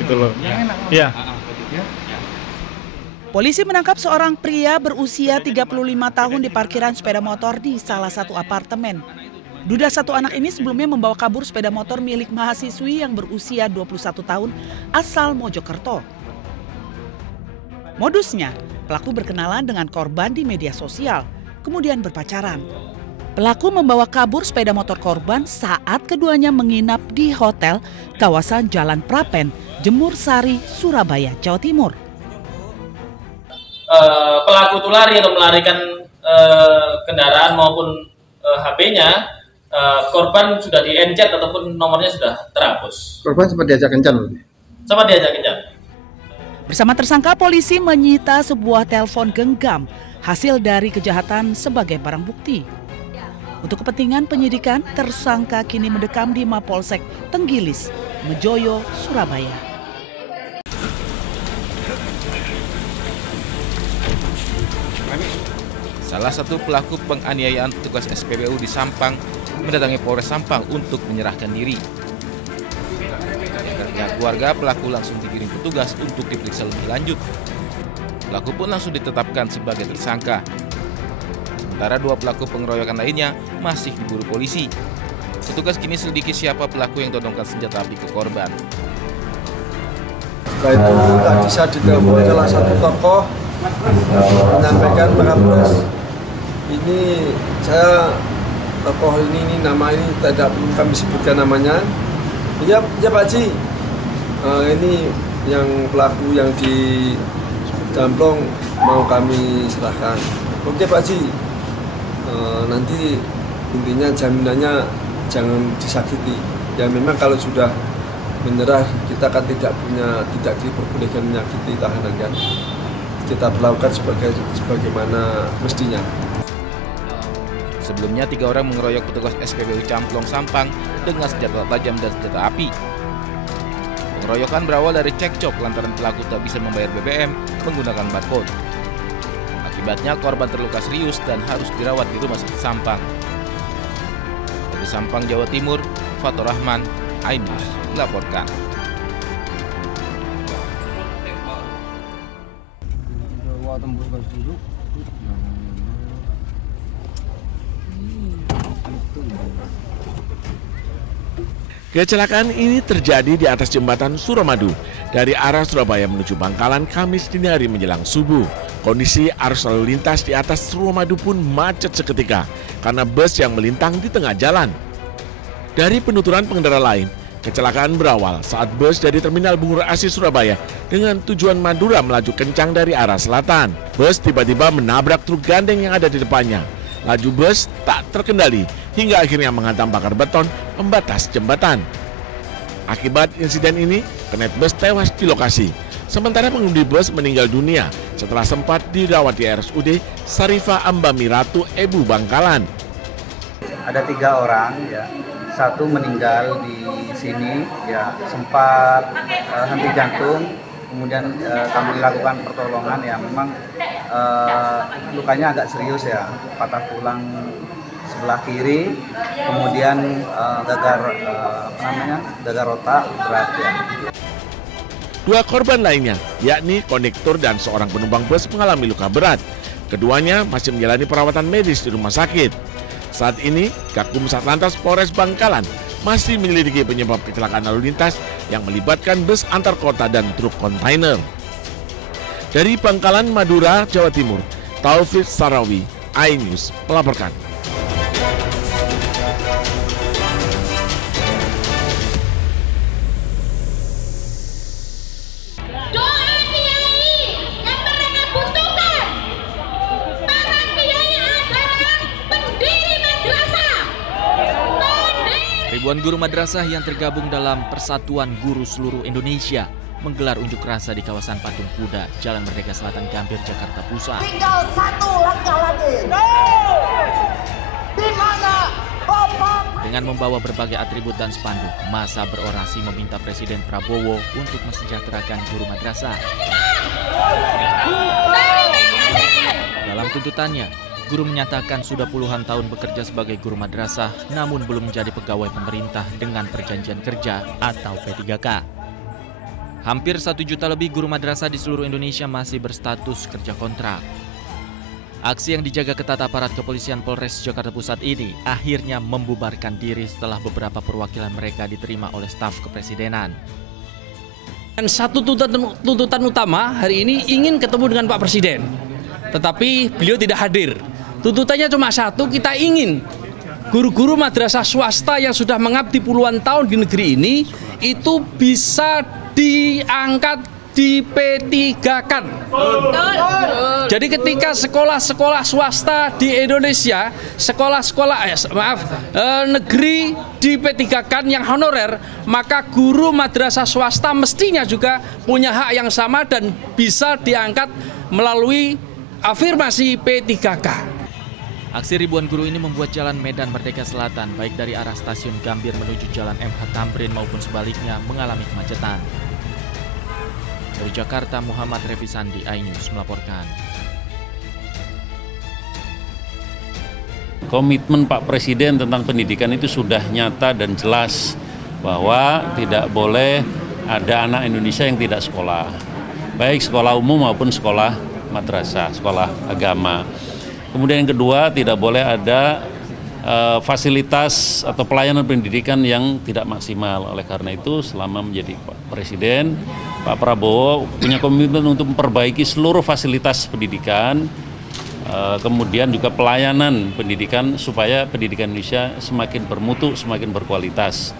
Gitu loh. Iya. Polisi menangkap seorang pria berusia 35 tahun di parkiran sepeda motor di salah satu apartemen. Duda satu anak ini sebelumnya membawa kabur sepeda motor milik mahasiswi yang berusia 21 tahun asal Mojokerto. Modusnya, pelaku berkenalan dengan korban di media sosial, kemudian berpacaran. Pelaku membawa kabur sepeda motor korban saat keduanya menginap di hotel kawasan Jalan Prapen, Jemur Sari, Surabaya, Jawa Timur. Pelaku itu lari atau melarikan kendaraan maupun HP-nya, korban sudah di-encet ataupun nomornya sudah terhapus. Korban sempat diajak kencan? Sempat diajak kencan. Bersama tersangka, polisi menyita sebuah telepon genggam hasil dari kejahatan sebagai barang bukti. Untuk kepentingan penyidikan, tersangka kini mendekam di Mapolsek Tenggilis, Mejoyo, Surabaya. Salah satu pelaku penganiayaan petugas SPBU di Sampang mendatangi Polres Sampang untuk menyerahkan diri. Pihak keluarga pelaku langsung dikirim petugas untuk diperiksa lebih lanjut. Pelaku pun langsung ditetapkan sebagai tersangka. Sementara dua pelaku pengeroyokan lainnya masih diburu polisi. Petugas kini selidiki siapa pelaku yang todongkan senjata api ke korban. Setelah itu tadi saya ditelepon salah satu tokoh menyampaikan Pak Kapolres, ini saya tokoh ini nama ini tidak perlu kami sebutkan namanya. Ya Pak Haji, ini yang pelaku yang di Jamplong mau kami serahkan. Oke Pak Haji, nanti intinya jaminannya jangan disakiti. Ya memang kalau sudah menyerah kita kan tidak diperbolehkan menyakiti tahanan kan. Kita melakukan sebagaimana mestinya. Sebelumnya 3 orang mengeroyok petugas SPBU Camplong Sampang dengan senjata tajam dan senjata api. Pengeroyokan berawal dari cekcok lantaran pelaku tak bisa membayar BBM menggunakan barcode. Akibatnya korban terluka serius dan harus dirawat di Rumah Sakit Sampang. Dari Sampang, Jawa Timur, Fatur Rahman, iNews melaporkan. Kecelakaan ini terjadi di atas jembatan Suramadu dari arah Surabaya menuju Bangkalan Kamis dini hari menjelang subuh. Kondisi arus lalu lintas di atas Suramadu pun macet seketika karena bus yang melintang di tengah jalan. Dari penuturan pengendara lain, kecelakaan berawal saat bus dari Terminal Bungur Asi Surabaya dengan tujuan Madura melaju kencang dari arah selatan. Bus tiba-tiba menabrak truk gandeng yang ada di depannya. Laju bus tak terkendali hingga akhirnya menghantam pagar beton pembatas jembatan. Akibat insiden ini, kernet bus tewas di lokasi. Sementara pengemudi bus meninggal dunia setelah sempat dirawat di RSUD Sarifah Ambami Ratu Ebu Bangkalan. Ada 3 orang ya. Satu meninggal di sini, ya sempat henti jantung, kemudian kami lakukan pertolongan ya memang lukanya agak serius ya, patah tulang sebelah kiri, kemudian gagar otak berat ya. 2 korban lainnya, yakni kondektur dan seorang penumpang bus mengalami luka berat. Keduanya masih menjalani perawatan medis di rumah sakit. Saat ini, Gakum Satlantas Polres Bangkalan masih menyelidiki penyebab kecelakaan lalu lintas yang melibatkan bus antar kota dan truk kontainer. Dari Bangkalan, Madura, Jawa Timur, Taufik Sarawi, iNews melaporkan. Ribuan guru madrasah yang tergabung dalam Persatuan Guru Seluruh Indonesia menggelar unjuk rasa di kawasan Patung Kuda, Jalan Merdeka Selatan, Gambir, Jakarta Pusat. Tinggal 1 langkah lagi. Di mana Bapak? Dengan membawa berbagai atribut dan spanduk, massa berorasi meminta Presiden Prabowo untuk mensejahterakan guru madrasah. Dalam tuntutannya, Guru menyatakan sudah puluhan tahun bekerja sebagai guru madrasah, namun belum menjadi pegawai pemerintah dengan perjanjian kerja atau P3K. Hampir 1 juta lebih guru madrasah di seluruh Indonesia masih berstatus kerja kontrak. Aksi yang dijaga ketat aparat kepolisian Polres Jakarta Pusat ini akhirnya membubarkan diri setelah beberapa perwakilan mereka diterima oleh staf kepresidenan. Dan satu tuntutan utama hari ini ingin ketemu dengan Pak Presiden, tetapi beliau tidak hadir. Tuntutannya cuma satu, kita ingin guru-guru madrasah swasta yang sudah mengabdi puluhan tahun di negeri ini itu bisa diangkat di P3K-kan. Jadi ketika sekolah-sekolah swasta di Indonesia, negeri di P3K-kan yang honorer, maka guru madrasah swasta mestinya juga punya hak yang sama dan bisa diangkat melalui afirmasi P3K. Aksi ribuan guru ini membuat jalan Medan Merdeka Selatan, baik dari arah stasiun Gambir menuju jalan MH Tamrin maupun sebaliknya, mengalami kemacetan. Dari Jakarta, Muhammad Revisandi, iNews melaporkan. Komitmen Pak Presiden tentang pendidikan itu sudah nyata dan jelas bahwa tidak boleh ada anak Indonesia yang tidak sekolah, baik sekolah umum maupun sekolah madrasah, sekolah agama. Kemudian yang kedua, tidak boleh ada fasilitas atau pelayanan pendidikan yang tidak maksimal. Oleh karena itu, selama menjadi Pak Presiden, Pak Prabowo punya komitmen untuk memperbaiki seluruh fasilitas pendidikan, kemudian juga pelayanan pendidikan supaya pendidikan Indonesia semakin bermutu, semakin berkualitas.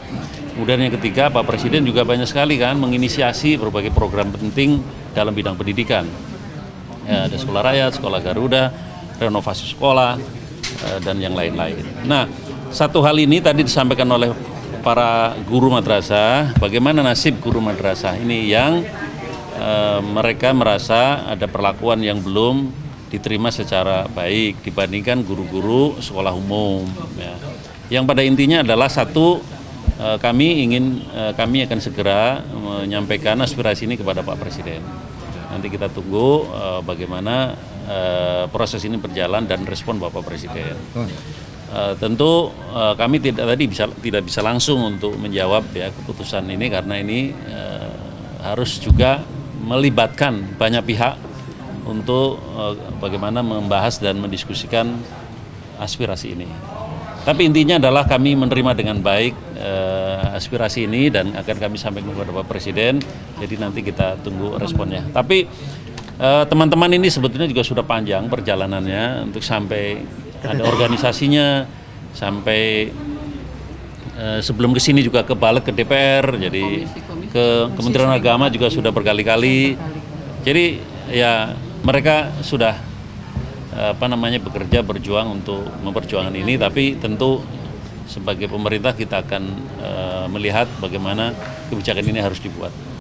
Kemudian yang ketiga, Pak Presiden juga banyak sekali kan menginisiasi berbagai program penting dalam bidang pendidikan. Ya, ada sekolah rakyat, sekolah Garuda, renovasi sekolah, dan yang lain-lain. Nah, satu hal ini tadi disampaikan oleh para guru madrasah, bagaimana nasib guru madrasah ini yang mereka merasa ada perlakuan yang belum diterima secara baik dibandingkan guru-guru sekolah umum. Ya. Yang pada intinya adalah satu, kami akan segera menyampaikan aspirasi ini kepada Pak Presiden. Nanti kita tunggu bagaimana proses ini berjalan dan respon Bapak Presiden. Tentu kami tidak bisa langsung untuk menjawab ya keputusan ini karena ini harus juga melibatkan banyak pihak untuk bagaimana membahas dan mendiskusikan aspirasi ini. Tapi intinya adalah kami menerima dengan baik aspirasi ini dan akan kami sampaikan kepada Bapak Presiden. Jadi nanti kita tunggu responnya. Tapi teman-teman ini sebetulnya juga sudah panjang perjalanannya untuk sampai ada organisasinya, sampai sebelum ke sini juga ke balik ke DPR, jadi ke Kementerian Agama juga sudah berkali-kali. Jadi ya mereka sudah bekerja berjuang untuk memperjuangkan ini, tapi tentu sebagai pemerintah kita akan melihat bagaimana kebijakan ini harus dibuat.